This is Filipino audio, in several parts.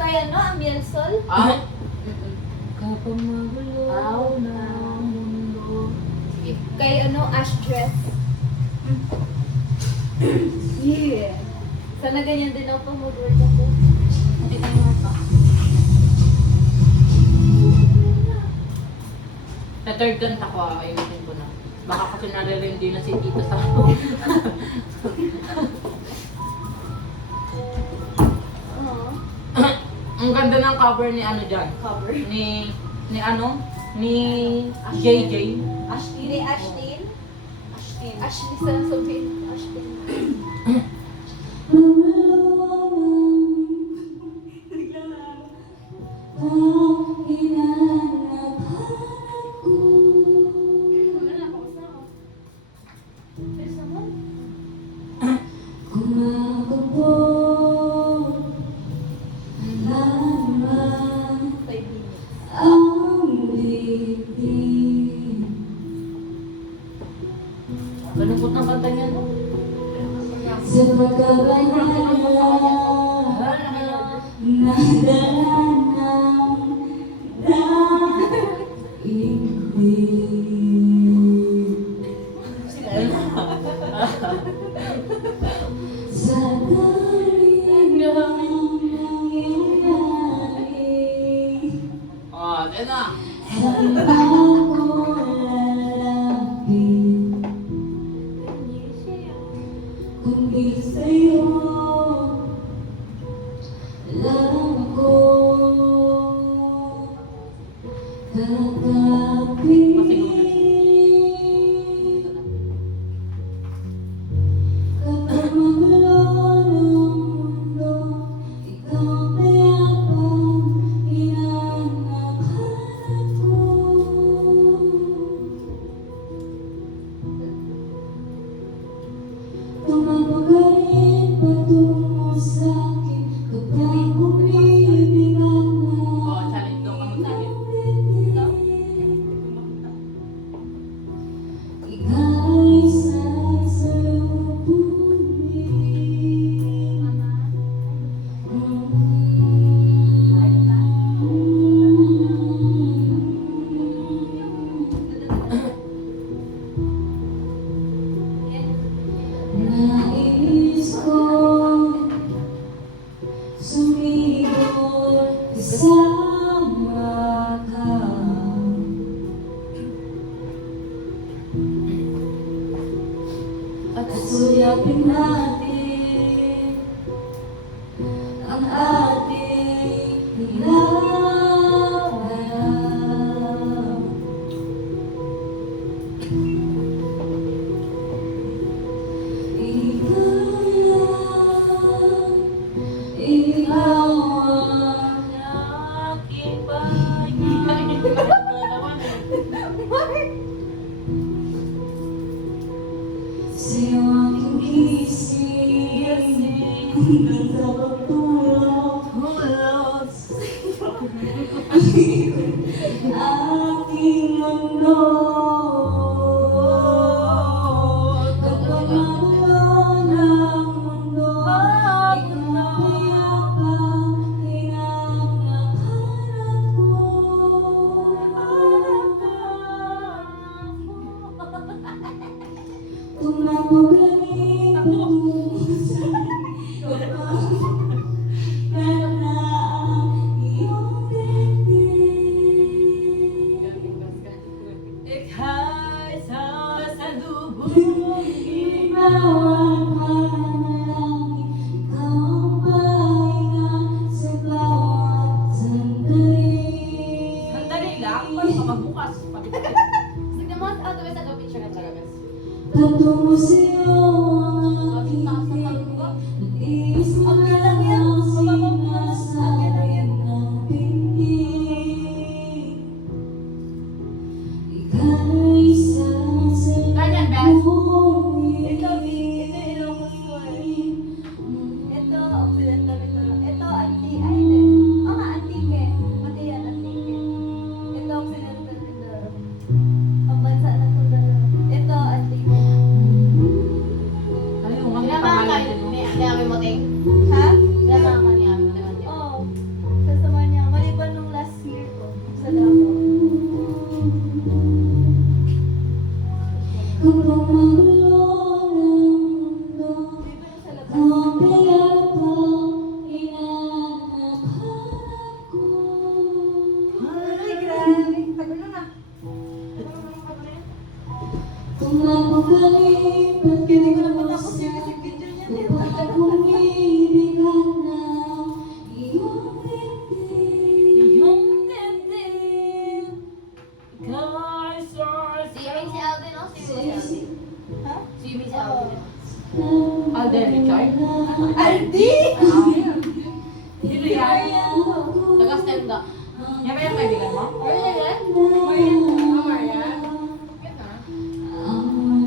Kaya no, Amiel Sol? Ah, Kapag magulo na ang mundo. sige. Kay ano, Ash Dress. Yeah. Sana ganyan din ako mag-work ako. Hindi tayo pa. Sa third kanta ko, ayusin ko na. Baka kasi naririndi na si Tito sa ako. Ang ganda ng cover ni ano dyan. Cover. Ni ano? Ni JJ. Ashley. Ni Ashlyn. Ashlyn. Ashley sa sabihin. Ashlyn. Malungkot ng kanta niya, no? Sa pagkabanala nadalanang daigdig sa dalig ng nangyayari Oh, yan na. saan ako lalapit kundi sa'yo lang ako tatapin. Kapag magulo ng mundo, ikaw ang mayabang hinahanap ko. Tumawag ka rin patungo sa'kin kapag bumibigat na Oh, challenge daw ka mag-challenge. ika'y sasalubungin. Nais ko sumibol kasama ka. At suyapin natin ang ating hinahanap. Ikaw ang aking sa'yo aking gising hanggang sa pagtulog aking mundo. Kapag magulo ng mundo, ikaw ang mayabang hinahanap ko. Tumawag ka rin patungo sa'kin kapag lalo na ang iyong bibig. Aldi! Sino yan? Taga-stenda. Yan ba yung kaibigan mo?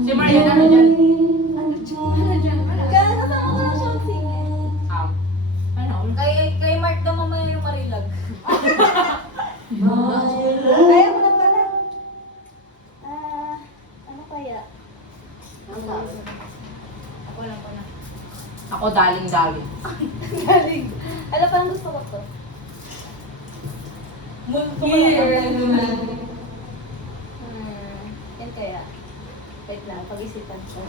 Si Marian, ano dyan? Kaya nasama ko na siyang singin. Ano? Kay Mark daw mamaya yung marilag. My Kaya mo na pala. Ano kaya? Ako lang ko na. Ako daling-daling. Galing. Ano pa ang gusto ko to? Multo ko Yan kaya. Wait lang, pag-isipan ko.